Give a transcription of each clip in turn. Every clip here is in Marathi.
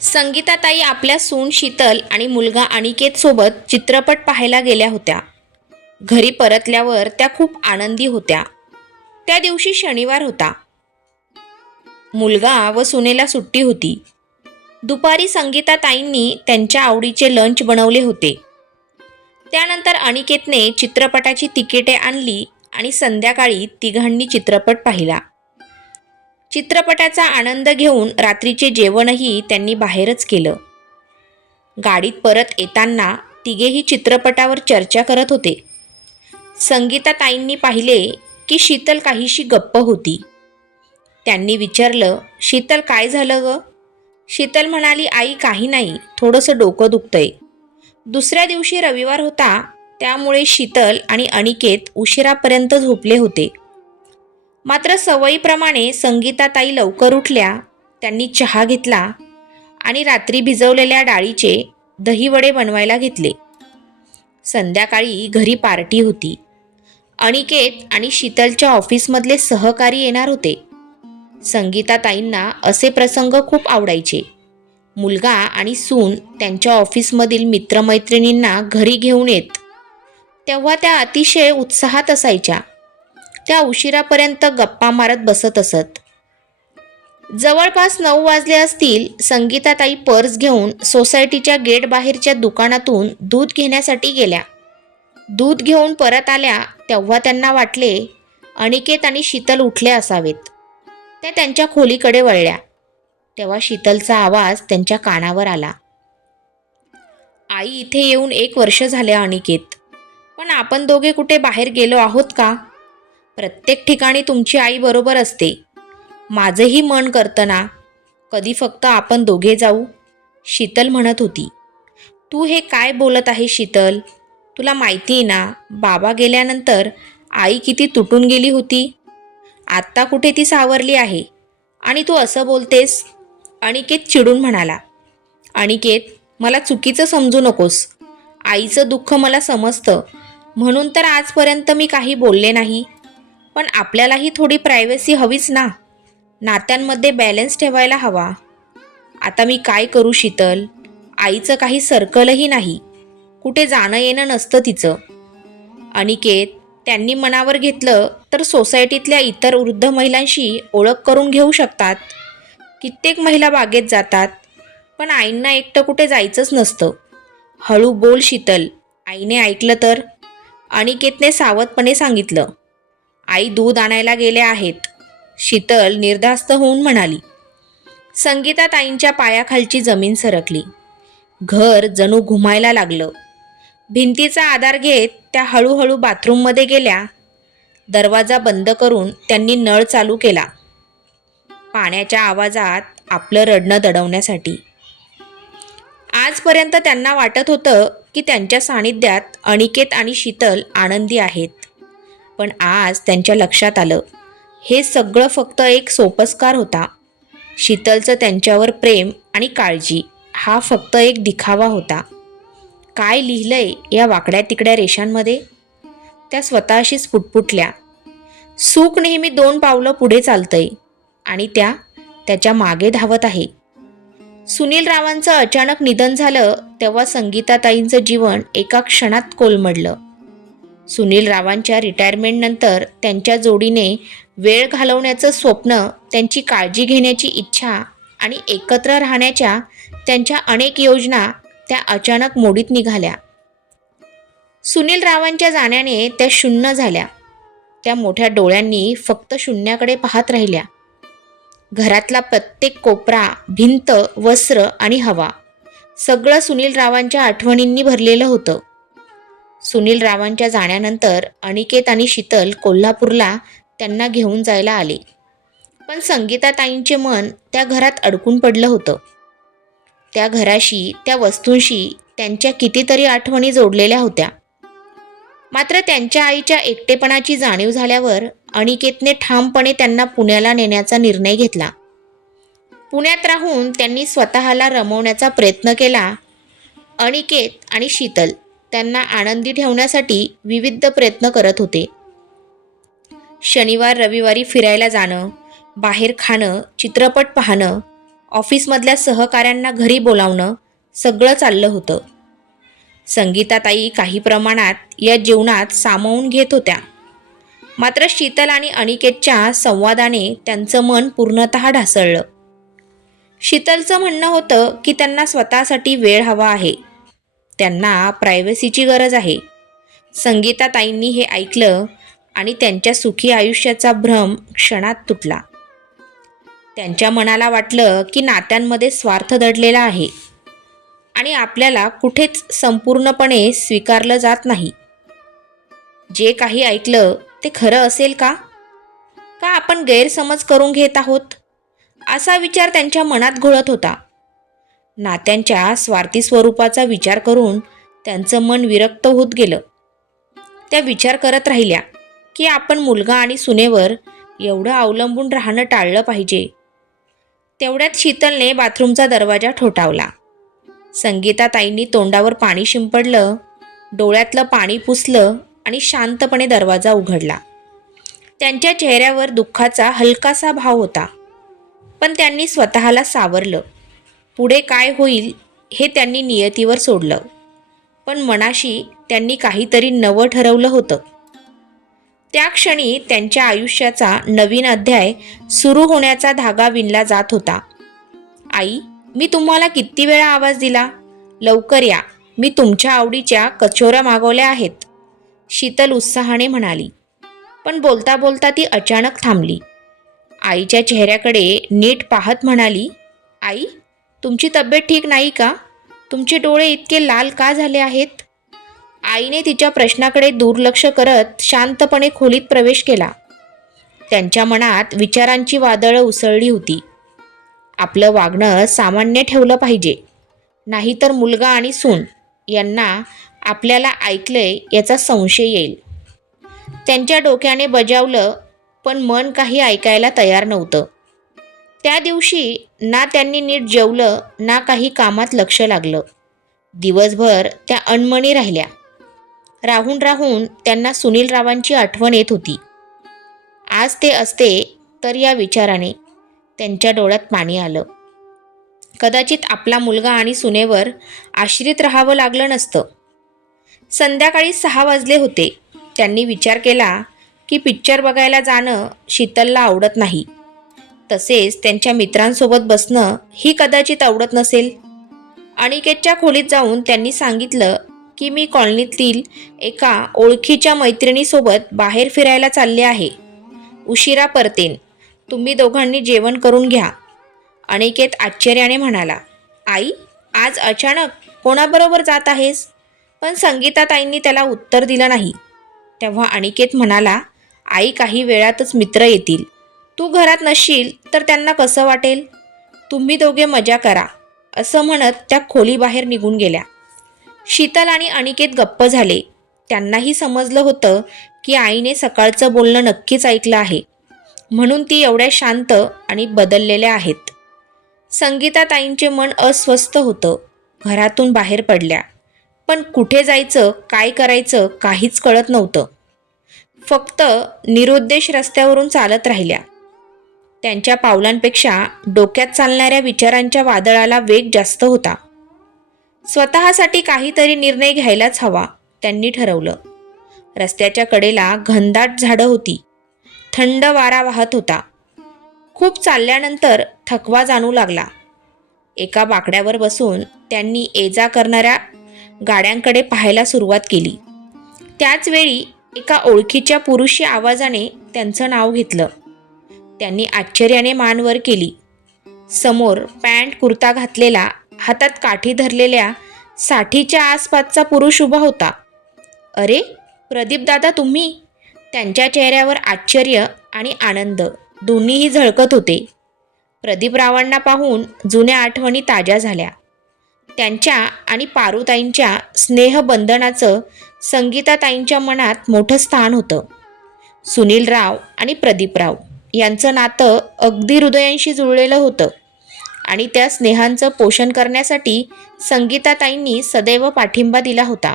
संगीताताई आपल्या सून शीतल आणि मुलगा अनिकेत सोबत चित्रपट पाहायला गेल्या होत्या. घरी परतल्यावर त्या खूप आनंदी होत्या. त्या दिवशी शनिवार होता. मुलगा व सुनेला सुट्टी होती. दुपारी संगीताताईंनी त्यांच्या आवडीचे लंच बनवले होते. त्यानंतर अनिकेतने चित्रपटाची तिकिटे आणली आणि संध्याकाळी तिघांनी चित्रपट पाहिला. चित्रपटाचा आनंद घेऊन रात्रीचे जेवणही त्यांनी बाहेरच केलं. गाडीत परत येताना तिघेही चित्रपटावर चर्चा करत होते. संगीताताईंनी पाहिले की शीतल काहीशी गप्प होती. त्यांनी विचारलं, शीतल काय झालं ग? शीतल म्हणाली, आई काही नाही, थोडंसं डोकं दुखतंय. दुसऱ्या दिवशी रविवार होता, त्यामुळे शीतल आणि अनिकेत उशिरापर्यंत झोपले होते. मात्र सवयीप्रमाणे संगीताताई लवकर उठल्या. त्यांनी चहा घेतला आणि रात्री भिजवलेल्या डाळीचे दहीवडे बनवायला घेतले. संध्याकाळी घरी पार्टी होती. अनिकेत आणि शीतलच्या ऑफिसमधले सहकारी येणार होते. संगीताताईंना असे प्रसंग खूप आवडायचे. मुलगा आणि सून त्यांच्या ऑफिसमधील मित्रमैत्रिणींना घरी घेऊन येत, तेव्हा त्या अतिशय उत्साहात असायच्या. त्या उशिरापर्यंत गप्पा मारत बसत असत. जवळपास 9 वाजले असतील. संगीताताई पर्स घेऊन सोसायटीच्या गेट बाहेरच्या दुकानातून दूध घेण्यासाठी गेल्या. दूध घेऊन परत आल्या तेव्हा त्यांना वाटले अनिकेत आणि शीतल उठले असावेत. त्या त्यांच्या खोलीकडे वळल्या. तेव्हा शीतलचा आवाज त्यांच्या कानावर आला, आई, इथे येऊन 1 वर्ष झाले अनिकेत, पण आपण दोघे कुठे बाहेर गेलो आहोत का? प्रत्येक ठिकाणी तुमची आई बरोबर असते. माझंही मन करतं ना, कधी फक्त आपण दोघे जाऊ. शीतल म्हणत होती. तू हे काय बोलत आहे शीतल? तुला माहिती आहे ना, बाबा गेल्यानंतर आई किती तुटून गेली होती. आत्ता कुठे ती सावरली आहे आणि तू असं बोलतेस? अनिकेत चिडून म्हणाला. अनिकेत, मला चुकीचं समजू नकोस. आईचं दुःख मला समजतं, म्हणून तर आजपर्यंत मी काही बोलले नाही. पण आपल्यालाही थोडी प्रायव्हसी हवीच ना. नात्यांमध्ये बॅलन्स ठेवायला हवा. आता मी काय करू शीतल? आईचं काही सर्कलही नाही, कुठे जाणं येणं नसतं तिचं. अनिकेत, त्यांनी मनावर घेतलं तर सोसायटीतल्या इतर वृद्ध महिलांशी ओळख करून घेऊ शकतात. कित्येक महिला बागेत जातात, पण आईंना एकटं कुठे जायचंच नसतं. हळू बोल शीतल, आईने ऐकलं तर? अनिकेतने सावधपणे सांगितलं. आई दूध आणायला गेल्या आहेत, शीतल निर्धास्त होऊन म्हणाली. संगीताताईंच्या पायाखालची जमीन सरकली. घर जणू घुमायला लागलं. भिंतीचा आधार घेत त्या हळूहळू बाथरूममध्ये गेल्या. दरवाजा बंद करून त्यांनी नळ चालू केला, पाण्याच्या आवाजात आपलं रडणं दडवण्यासाठी. आजपर्यंत त्यांना वाटत होतं की त्यांच्या सानिध्यात अनिकेत आणि शीतल आनंदी आहेत. पण आज त्यांच्या लक्षात आलं, हे सगळं फक्त एक सोपस्कार होता. शीतलचं त्यांच्यावर प्रेम आणि काळजी हा फक्त एक दिखावा होता. काय लिहिलंय या वाकड्या तिकड्या रेषांमध्ये? त्या स्वतःशीच पुटपुटल्या. सुख नेहमी 2 पावलं पुढे चालतंय आणि त्याच्या मागे धावत आहे. सुनील रावांचं अचानक निधन झालं तेव्हा संगीताताईंचं जीवन एका क्षणात कोलमडलं. सुनील रावांच्या रिटायरमेंटनंतर त्यांच्या जोडीने वेळ घालवण्याचं स्वप्न, त्यांची काळजी घेण्याची इच्छा आणि एकत्र राहण्याच्या त्यांच्या अनेक योजना त्या अचानक मोडीत निघाल्या. सुनील रावांच्या जाण्याने त्या शून्य झाल्या. त्या मोठ्या डोळ्यांनी फक्त शून्याकडे पाहत राहिल्या. घरातला प्रत्येक कोपरा, भिंत, वस्त्र आणि हवा, सगळं सुनील रावांच्या आठवणींनी भरलेलं होतं. सुनील रावांच्या जाण्यानंतर अनिकेत आणि शीतल कोल्हापूरला त्यांना घेऊन जायला आले. पण संगीताताईंचे मन त्या घरात अडकून पडलं होतं. त्या घराशी, त्या वस्तूंशी त्यांच्या कितीतरी आठवणी जोडलेल्या होत्या. मात्र त्यांच्या आईच्या एकटेपणाची जाणीव झाल्यावर अनिकेतने ठामपणे त्यांना पुण्याला नेण्याचा निर्णय घेतला. पुण्यात राहून त्यांनी स्वतःला रमवण्याचा प्रयत्न केला. अनिकेत आणि शीतल त्यांना आनंदी ठेवण्यासाठी विविध प्रयत्न करत होते. शनिवार रविवारी फिरायला जाणं, बाहेर खाणं, चित्रपट पाहणं, ऑफिसमधल्या सहकाऱ्यांना घरी बोलावणं सगळं चाललं होतं. संगीताताई काही प्रमाणात या जीवनात सामावून घेत होत्या. मात्र शीतल आणि अनिकेतच्या संवादाने त्यांचं मन पूर्णतः ढासळलं. शीतलचं म्हणणं होतं की त्यांना स्वतःसाठी वेळ हवा आहे, त्यांना प्रायव्हसीची गरज आहे. संगीताताईंनी हे ऐकलं आणि त्यांच्या सुखी आयुष्याचा भ्रम क्षणात तुटला. त्यांच्या मनाला वाटलं की नात्यांमध्ये स्वार्थ दडलेला आहे आणि आपल्याला कुठेच संपूर्णपणे स्वीकारलं जात नाही. जे काही ऐकलं ते खरं असेल का? का आपण गैरसमज करून घेत आहोत? असा विचार त्यांच्या मनात घोळत होता. नात्यांच्या स्वार्थी स्वरूपाचा विचार करून त्यांचं मन विरक्त होत गेलं. त्या विचार करत राहिल्या की आपण मुलगा आणि सुनेवर एवढं अवलंबून राहणं टाळलं पाहिजे. तेवढ्यात शीतलने बाथरूमचा दरवाजा ठोठावला. संगीताताईंनी तोंडावर पाणी शिंपडलं, डोळ्यातलं पाणी पुसलं आणि शांतपणे दरवाजा उघडला. त्यांच्या चेहऱ्यावर दुःखाचा हलकासा भाव होता, पण त्यांनी स्वतःला सावरलं. पुढे काय होईल हे त्यांनी नियतीवर सोडलं, पण मनाशी त्यांनी काहीतरी नवं ठरवलं होतं. त्या क्षणी त्यांच्या आयुष्याचा नवीन अध्याय सुरू होण्याचा धागा विणला जात होता. आई, मी तुम्हाला किती वेळा आवाज दिला? लवकर या, मी तुमच्या आवडीच्या कचोऱ्या मागवल्या आहेत, शीतल उत्साहाने म्हणाली. पण बोलता बोलता ती अचानक थांबली. आईच्या चेहऱ्याकडे नीट पाहत म्हणाली, आई, तुमची तब्येत ठीक नाही का? तुमचे डोळे इतके लाल का झाले आहेत? आईने तिच्या प्रश्नाकडे दुर्लक्ष करत शांतपणे खोलीत प्रवेश केला. त्यांच्या मनात विचारांची वादळं उसळली होती. आपलं वागणं सामान्य ठेवलं पाहिजे, नाहीतर मुलगा आणि सून यांना आपल्याला ऐकलंय याचा संशय येईल. त्यांच्या डोक्याने बजावलं, पण मन काही ऐकायला तयार नव्हतं. त्या दिवशी ना त्यांनी नीट जेवलं ना काही कामात लक्ष लागलं. दिवसभर त्या अनमनी राहिल्या. राहून राहून त्यांना सुनील रावांची आठवण येत होती. आज ते असते तर या विचाराने त्यांच्या डोळ्यात पाणी आलं. कदाचित आपला मुलगा आणि सुनेवर आश्रित राहावं लागलं नसतं. संध्याकाळी 6 वाजले होते. त्यांनी विचार केला की पिक्चर बघायला जाणं शीतलला आवडत नाही. तसेच त्यांच्या मित्रांसोबत बसणं ही कदाचित आवडत नसेल. अनिकेतच्या खोलीत जाऊन त्यांनी सांगितलं की मी कॉलनीतील एका ओळखीच्या मैत्रिणीसोबत बाहेर फिरायला चालले आहे. उशिरा परतेन. तुम्ही दोघांनी जेवण करून घ्या. अनिकेत आश्चर्याने म्हणाला, आई, आज अचानक कोणाबरोबर जात आहेस? पण संगीताताईंनी त्याला उत्तर दिलं नाही. तेव्हा अनिकेत म्हणाला, आई, काही वेळातच मित्र येतील. तू घरात नसशील तर त्यांना कसं वाटेल? तुम्ही दोघे मजा करा, असं म्हणत त्या खोलीबाहेर निघून गेल्या. शीतल आणि अनिकेत गप्प झाले. त्यांनाही समजलं होतं की आईने सकाळचं बोलणं नक्कीच ऐकलं आहे, म्हणून ती एवढ्या शांत आणि बदललेल्या आहेत. संगीताताईंचे मन अस्वस्थ होतं. घरातून बाहेर पडल्या, पण कुठे जायचं, काय करायचं काहीच कळत नव्हतं. फक्त निरुद्देश रस्त्यावरून चालत राहिल्या. त्यांच्या पावलांपेक्षा डोक्यात चालणाऱ्या विचारांच्या वादळाला वेग जास्त होता. स्वतःसाठी काहीतरी निर्णय घ्यायलाच हवा, त्यांनी ठरवलं. रस्त्याच्या कडेला घनदाट झाडं होती. थंड वारा वाहत होता. खूप चालल्यानंतर थकवा जाणू लागला. एका बाकड्यावर बसून त्यांनी ये-जा करणाऱ्या गाड्यांकडे पाहायला सुरुवात केली. त्याच वेळी एका ओळखीच्या पुरुषी आवाजाने त्यांचं नाव घेतलं. त्यांनी आश्चर्याने मान वर केली. समोर पॅन्ट कुर्ता घातलेला, हातात काठी धरलेल्या 60च्या आसपासचा पुरुष उभा होता. अरे, प्रदीप दादा, तुम्ही? त्यांच्या चेहऱ्यावर आश्चर्य आणि आनंद दोन्हीही झळकत होते. प्रदीपरावांना पाहून जुन्या आठवणी ताज्या झाल्या. त्यांच्या आणि पारुताईंच्या स्नेहबंधनाचं संगीताताईंच्या मनात मोठं स्थान होतं. सुनीलराव आणि प्रदीपराव यांचं नातं अगदी हृदयांशी जुळलेलं होतं आणि त्या स्नेहांचं पोषण करण्यासाठी संगीताताईंनी सदैव पाठिंबा दिला होता.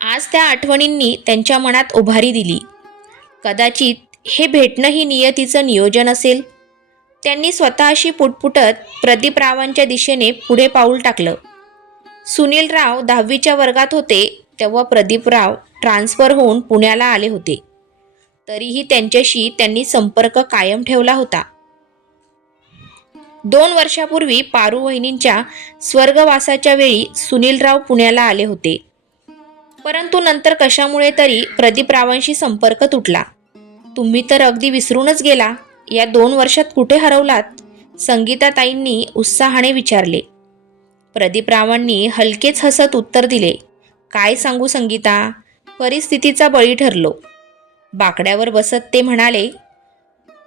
आज त्या आठवणींनी त्यांच्या मनात उभारी दिली. कदाचित हे भेटणं ही नियतीचं नियोजन असेल. त्यांनी स्वतःशी पुटपुटत प्रदीपरावांच्या दिशेने पुढे पाऊल टाकलं. सुनीलराव 10वीच्या वर्गात होते तेव्हा प्रदीपराव ट्रान्सफर होऊन पुण्याला आले होते. तरीही त्यांच्याशी त्यांनी संपर्क कायम ठेवला होता. 2 वर्षापूर्वी पारू वहिनींच्या स्वर्गवासाच्या वेळी सुनीलराव पुण्याला आले होते. परंतु नंतर कशामुळे तरी प्रदीपरावांशी संपर्क तुटला. तुम्ही तर अगदी विसरूनच गेला. या 2 वर्षात कुठे हरवलात? संगीताताईंनी उत्साहाने विचारले. प्रदीपरावांनी हलकेच हसत उत्तर दिले. काय सांगू संगीता, परिस्थितीचा बळी ठरलो. बाकड्यावर बसत ते म्हणाले.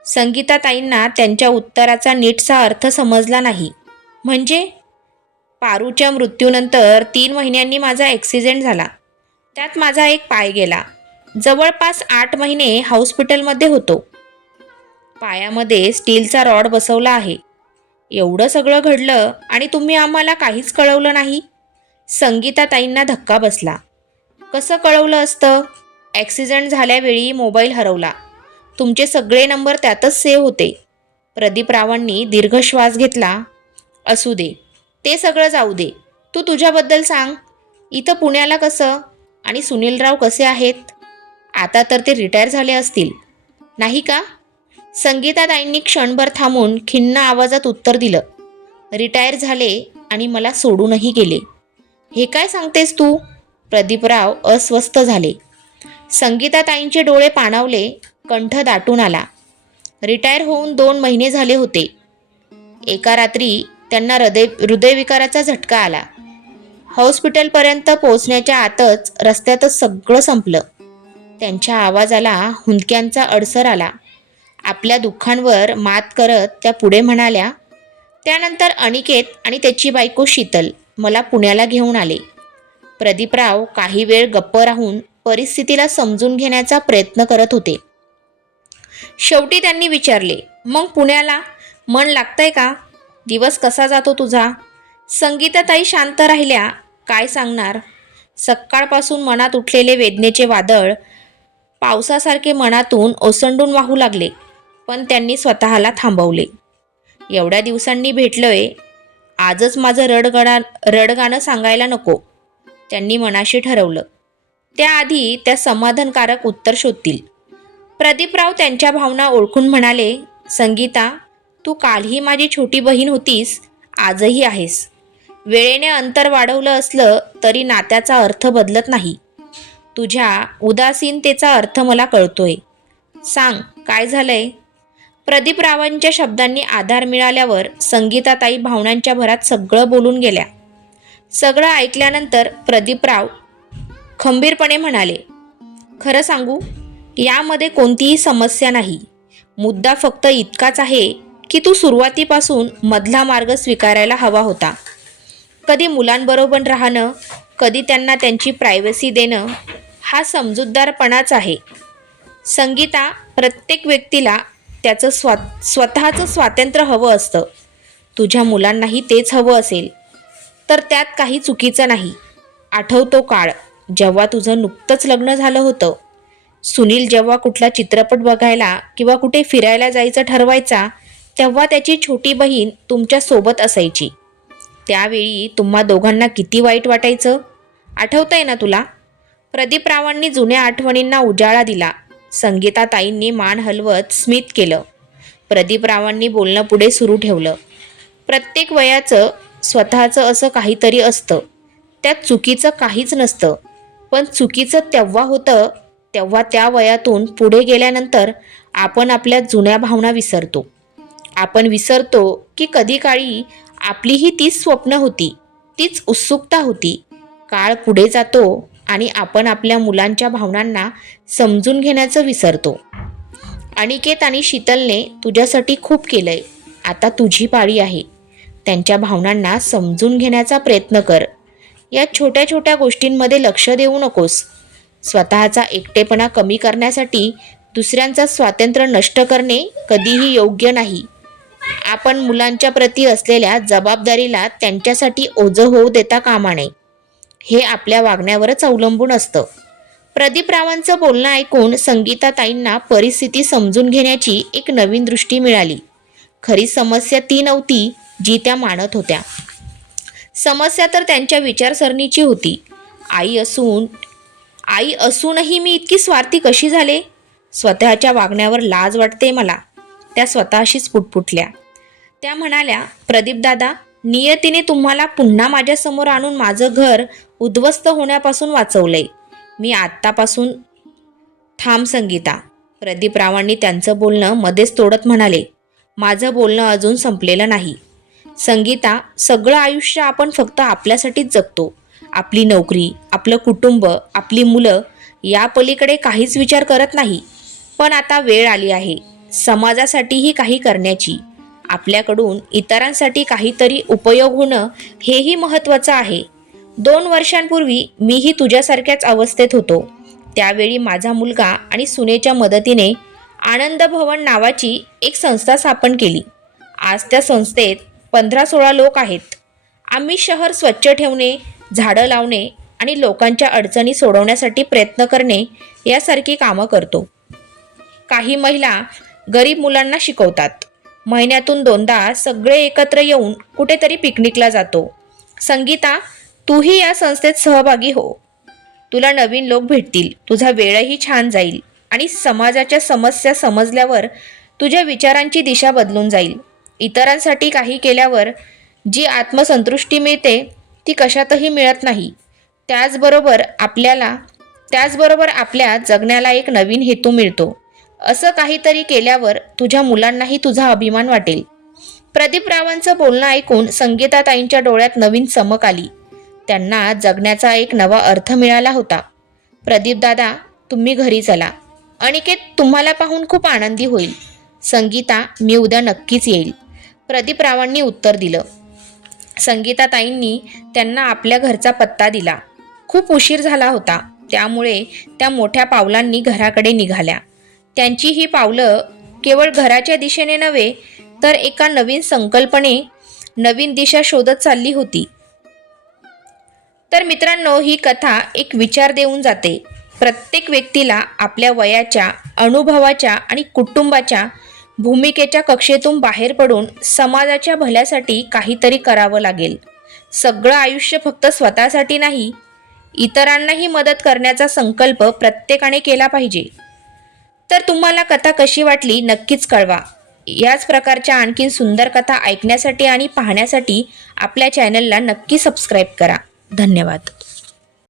संगीताताईंना त्यांच्या उत्तराचा नीटसा अर्थ समजला नाही. म्हणजे? पारूच्या मृत्यूनंतर 3 महिन्यांनी माझा ॲक्सिडेंट झाला. त्यात माझा एक पाय गेला. जवळपास 8 महिने हॉस्पिटलमध्ये होतो. पायामध्ये स्टीलचा रॉड बसवला आहे. एवढं सगळं घडलं आणि तुम्ही आम्हाला काहीच कळवलं नाही? संगीताताईंना धक्का बसला. कसं कळवलं असतं? ॲक्सिडेंट झाल्यावेळी मोबाईल हरवला. तुमचे सगळे नंबर त्यातच सेव्ह होते. प्रदीपरावांनी दीर्घ श्वास घेतला. असू दे, ते सगळं जाऊ दे. तू तुझ्याबद्दल सांग. इथं पुण्याला कसं? आणि सुनीलराव कसे आहेत? आता तर ते रिटायर झाले असतील, नाही का? संगीताताईंनी क्षणभर थांबून खिन्न आवाजात उत्तर दिलं. रिटायर झाले आणि मला सोडूनही गेले. हे काय सांगतेस तू? प्रदीपराव अस्वस्थ झाले. संगीताताईंचे डोळे पाणावले, कंठ दाटून आला. रिटायर होऊन 2 महिने झाले होते. एका रात्री त्यांना हृदयविकाराचा झटका आला. हॉस्पिटलपर्यंत पोहोचण्याच्या आतच रस्त्यातच सगळं संपलं. त्यांच्या आवाजाला हुंदक्यांचा अडसर आला. आपल्या दुःखांवर मात करत त्या पुढे म्हणाल्या. त्यानंतर अनिकेत आणि त्याची बायको शीतल मला पुण्याला घेऊन आले. प्रदीपराव काही वेळ गप्प राहून परिस्थितीला समजून घेण्याचा प्रयत्न करत होते. शेवटी त्यांनी विचारले. मग पुण्याला मन लागतंय का? दिवस कसा जातो तुझा? संगीताताई शांत राहिल्या. काय सांगणार? सकाळपासून मनात उठलेले वेदनेचे वादळ पावसासारखे मनातून ओसंडून वाहू लागले. पण त्यांनी स्वतःला थांबवले. एवढ्या दिवसांनी भेटलोय, आजच माझं रडगाणं सांगायला नको, त्यांनी मनाशी ठरवलं. त्याआधी त्या समाधानकारक उत्तर शोधतील. प्रदीपराव त्यांच्या भावना ओळखून म्हणाले. संगीता, तू कालही माझी छोटी बहीण होतीस, आजही आहेस. वेळेने अंतर वाढवलं असलं तरी नात्याचा अर्थ बदलत नाही. तुझ्या उदासीनतेचा अर्थ मला कळतोय. सांग, काय झालंय? प्रदीपरावांच्या शब्दांनी आधार मिळाल्यावर संगीताताई भावनांच्या भरात सगळं बोलून गेल्या. सगळं ऐकल्यानंतर प्रदीपराव खंबीरपणे म्हणाले. खरं सांगू, यामध्ये कोणतीही समस्या नाही. मुद्दा फक्त इतकाच आहे की तू सुरुवातीपासून मधला मार्ग स्वीकारायला हवा होता. कधी मुलांबरोबर राहणं, कधी त्यांना त्यांची प्रायव्हसी देणं, हा समजूतदारपणाच आहे. संगीता, प्रत्येक व्यक्तीला त्याचं स्वतःचं स्वातंत्र्य हवं असतं. तुझ्या मुलांनाही तेच हवं असेल तर त्यात काही चुकीचं नाही. आठवतो काळ जेव्हा तुझं नुकतंच लग्न झालं होतं. सुनील जेव्हा कुठला चित्रपट बघायला किंवा कुठे फिरायला जायचं ठरवायचा तेव्हा त्याची छोटी बहीण तुमच्या सोबत असायची. त्यावेळी तुम्हा दोघांना किती वाईट वाटायचं, आठवतंय ना तुला? प्रदीपरावांनी जुन्या आठवणींना उजाळा दिला. संगीताताईंनी मान हलवत स्मित केलं. प्रदीपरावांनी बोलणं पुढे सुरू ठेवलं. प्रत्येक वयाचं स्वतःचं असं काहीतरी असतं. त्यात चुकीचं काहीच नसतं. पण चुकीचं तेव्हा होतं तेव्हा त्या वयातून पुढे गेल्यानंतर आपण आपल्या जुन्या भावना विसरतो. आपण विसरतो की कधी काळी आपलीही तीच स्वप्न होती, तीच उत्सुकता होती. काळ पुढे जातो आणि आपण आपल्या मुलांच्या भावनांना समजून घेण्याचं विसरतो. अनिकेत आणि शीतलने तुझ्यासाठी खूप केलंय. आता तुझी पाळी आहे. त्यांच्या भावनांना समजून घेण्याचा प्रयत्न कर. या छोट्या छोट्या गोष्टींमध्ये लक्ष देऊ नकोस. स्वतःचा एकटेपणा कमी करण्यासाठी दुसऱ्यांचा स्वातंत्र्य नष्ट करणे कधीही योग्य नाही. आपण मुलांच्या प्रती असलेल्या जबाबदारीला त्यांच्यासाठी ओझं होऊ देता कामा नये. हे आपल्या वागण्यावरच अवलंबून असतं. प्रदीपरावांचं बोलणं ऐकून संगीताताईंना परिस्थिती समजून घेण्याची एक नवीन दृष्टी मिळाली. खरी समस्या ती नव्हती जी त्या मानत होत्या. समस्या तर त्यांच्या विचारसरणीची होती. आई असूनही मी इतकी स्वार्थी कशी झाले? स्वतःच्या वागण्यावर लाज वाटते मला, त्या स्वतःशीच पुटपुटल्या. त्या म्हणाल्या, प्रदीप दादा, नियतीने तुम्हाला पुन्हा माझ्यासमोर आणून माझं घर उद्ध्वस्त होण्यापासून वाचवलंय. मी आत्तापासून थांब संगीता. प्रदीपरावांनी त्यांचं बोलणं मध्येच तोडत म्हणाले, माझं बोलणं अजून संपलेलं नाही. संगीता, सगळं आयुष्य आपण फक्त आपल्यासाठीच जगतो. आपली नोकरी, आपलं कुटुंब, आपली मुलं या पलीकडे काहीच विचार करत नाही. पण आता वेळ आली आहे समाजासाठीही काही करण्याची. आपल्याकडून इतरांसाठी काहीतरी उपयोग होणं हेही महत्त्वाचं आहे. 2 वर्षांपूर्वी मीही तुझ्यासारख्याच अवस्थेत होतो. त्यावेळी माझा मुलगा आणि सुनेच्या मदतीने आनंद भवन नावाची एक संस्था स्थापन केली. आज त्या संस्थेत 15-16 लोक आहेत. आम्ही शहर स्वच्छ ठेवणे, झाडं लावणे आणि लोकांच्या अडचणी सोडवण्यासाठी प्रयत्न करणे यासारखी कामं करतो. काही महिला गरीब मुलांना शिकवतात. महिन्यातून 2दा सगळे एकत्र येऊन कुठेतरी पिकनिकला जातो. संगीता, तूही या संस्थेत सहभागी हो. तुला नवीन लोक भेटतील, तुझा वेळही छान जाईल आणि समाजाच्या समस्या समजल्यावर तुझ्या विचारांची दिशा बदलून जाईल. इतरांसाठी काही केल्यावर जी आत्मसंतुष्टी मिळते ती कशातही मिळत नाही. त्याचबरोबर आपल्या जगण्याला एक नवीन हेतू मिळतो. असं काहीतरी केल्यावर तुझ्या मुलांनाही तुझा अभिमान वाटेल. प्रदीपरावांचं बोलणं ऐकून संगीताताईंच्या डोळ्यात नवीन चमक आली. त्यांना जगण्याचा एक नवा अर्थ मिळाला होता. प्रदीप दादा, तुम्ही घरी चला. अनिकेत तुम्हाला पाहून खूप आनंदी होईल. संगीता, मी उद्या नक्कीच येईल. प्रदीपरावांनी उत्तर दिलं. संगीताताईंनी त्यांना आपल्या घरचा पत्ता दिला. खूप उशीर झाला होता, त्यामुळे त्या मोठ्या पावलांनी घराकडे निघाल्या. त्यांची ही पावलं केवळ घराच्या दिशेने नव्हे तर एका नवीन संकल्पने, नवीन दिशा शोधत चालली होती. तर मित्रांनो, ही कथा एक विचार देऊन जाते. प्रत्येक व्यक्तीला आपल्या वयाच्या, अनुभवाच्या आणि कुटुंबाच्या भूमिकेच्या कक्षेतून बाहेर पडून समाजाच्या भल्यासाठी काहीतरी करावं लागेल. सगळं आयुष्य फक्त स्वतःसाठी नाही, इतरांनाही मदत करण्याचा संकल्प प्रत्येकाने केला पाहिजे. तर तुम्हाला कथा कशी वाटली नक्कीच कळवा. याच प्रकारच्या आणखीन सुंदर कथा ऐकण्यासाठी आणि पाहण्यासाठी आपल्या चॅनलला नक्की सबस्क्राईब करा. धन्यवाद.